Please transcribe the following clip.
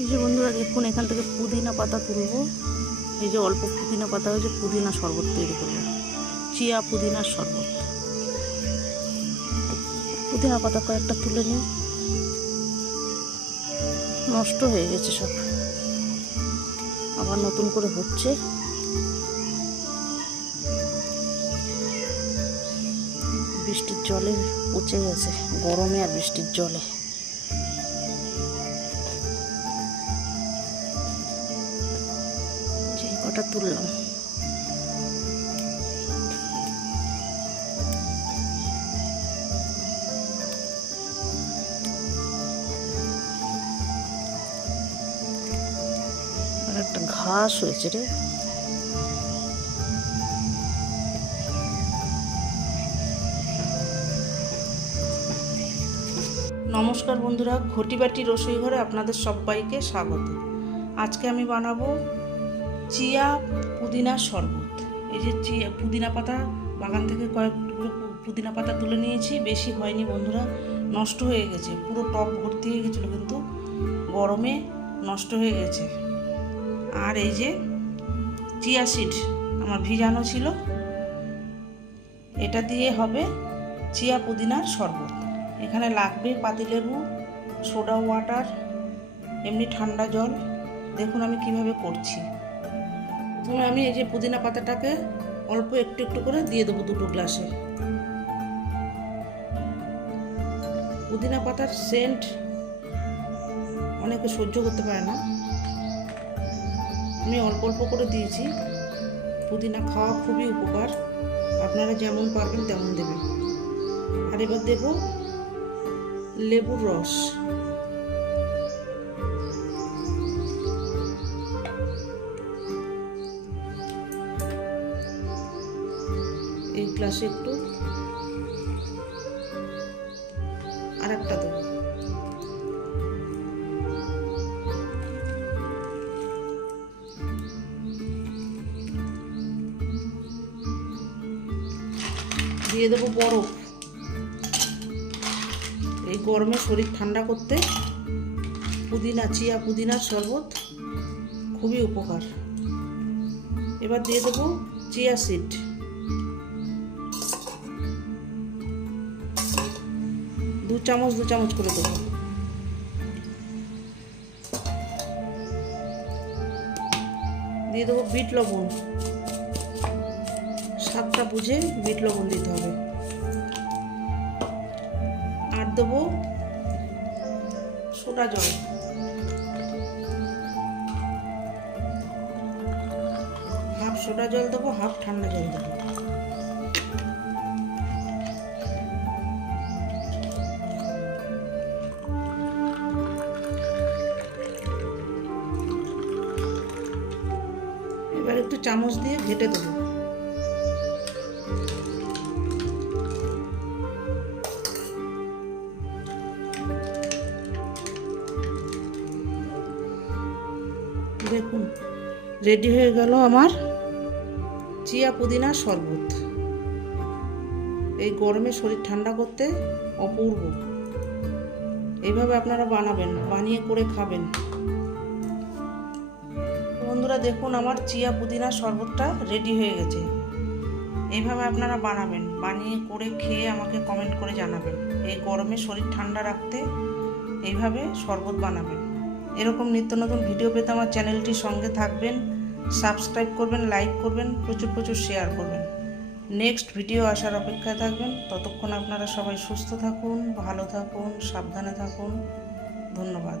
এই যে বন্ধুরা দেখুন, এখান থেকে পুদিনা পাতা তুলবো। এই যে অল্প পুদিনা পাতা হয়েছে, পুদিনা শরবত তৈরি করবো, চিয়া পুদিনার শরবত। পুদিনা পাতা কয়েকটা তুলে নিই, নষ্ট হয়ে গেছে সব, আবার নতুন করে হচ্ছে। বৃষ্টির জলে পচে গেছে, গরমে আর বৃষ্টির জলে। যে কটা তুললাম, আর একটা ঘাস হয়েছে রে। নমস্কার বন্ধুরা, ঘটিবাটি রসোই ঘরে আপনাদের সবাইকে স্বাগত। আজকে আমি বানাবো চিয়া পুদিনার শরবত। এই যে চিয়া পুদিনা পাতা বাগান থেকে কয়েকগুলো পুদিনা পাতা তুলে নিয়েছি, বেশি হয়নি বন্ধুরা, নষ্ট হয়ে গেছে, পুরো টব ভর্তি হয়ে গেছিলো, কিন্তু গরমে নষ্ট হয়ে গেছে। আর এই যে চিয়া সিড আমার ভিজানো ছিল, এটা দিয়ে হবে চিয়া পুদিনার শরবত। এখানে লাগবে পাতিলেবু, সোডা ওয়াটার, এমনি ঠান্ডা জল। দেখুন আমি কিভাবে করছি। প্রথমে আমি এই যে পুদিনা পাতাটাকে অল্প একটু একটু করে দিয়ে দেবো দুটো গ্লাসে। পুদিনা পাতার সেন্ট অনেকে সহ্য করতে পারে না, আমি অল্প অল্প করে দিয়েছি। পুদিনা খাওয়া খুবই উপকার, আপনারা যেমন পারবেন তেমন দেবেন। আর এবার দেব লেবুর রস। এই গ্লাসে একটু, আর একটা দেবো। দিয়ে দেবো বরফ। এই গরমে শরীর ঠান্ডা করতে পুদিনা, চিয়া পুদিনার শরবত খুবই উপকার। এবার দিয়ে দেবো চিয়া সিড। দু চামচ করে দেবো। দিয়ে দেবো বিট লবণ, স্বাদটা বুঝে বিট লবণ দিতে হবে। আর দেবো সোডা জল। হাফ সোডা জল দেবো, হাফ ঠান্ডা জল দেবো। এবার একটু চামচ দিয়ে ঘেটে দেবো। দেখুন রেডি হয়ে গেল আমার চিয়া পুদিনা শরবত। এই গরমে শরীর ঠান্ডা করতে অপূর্ব। এইভাবে আপনারা বানাবেন, বানিয়ে করে খাবেন। বন্ধুরা দেখুন আমার চিয়া পুদিনা শরবতটা রেডি হয়ে গেছে। এইভাবে আপনারা বানাবেন, বানিয়ে করে খেয়ে আমাকে কমেন্ট করে জানাবেন। এই গরমে শরীর ঠান্ডা রাখতে এইভাবে শরবত বানাবেন। এরকম নিত্য নতুন ভিডিও পেতে আমার চ্যানেলটির সঙ্গে থাকবেন, সাবস্ক্রাইব করবেন, লাইক করবেন, প্রচুর প্রচুর শেয়ার করবেন। নেক্সট ভিডিও আসার অপেক্ষায় থাকবেন। ততক্ষণ আপনারা সবাই সুস্থ থাকুন, ভালো থাকুন, সাবধানে থাকুন। ধন্যবাদ।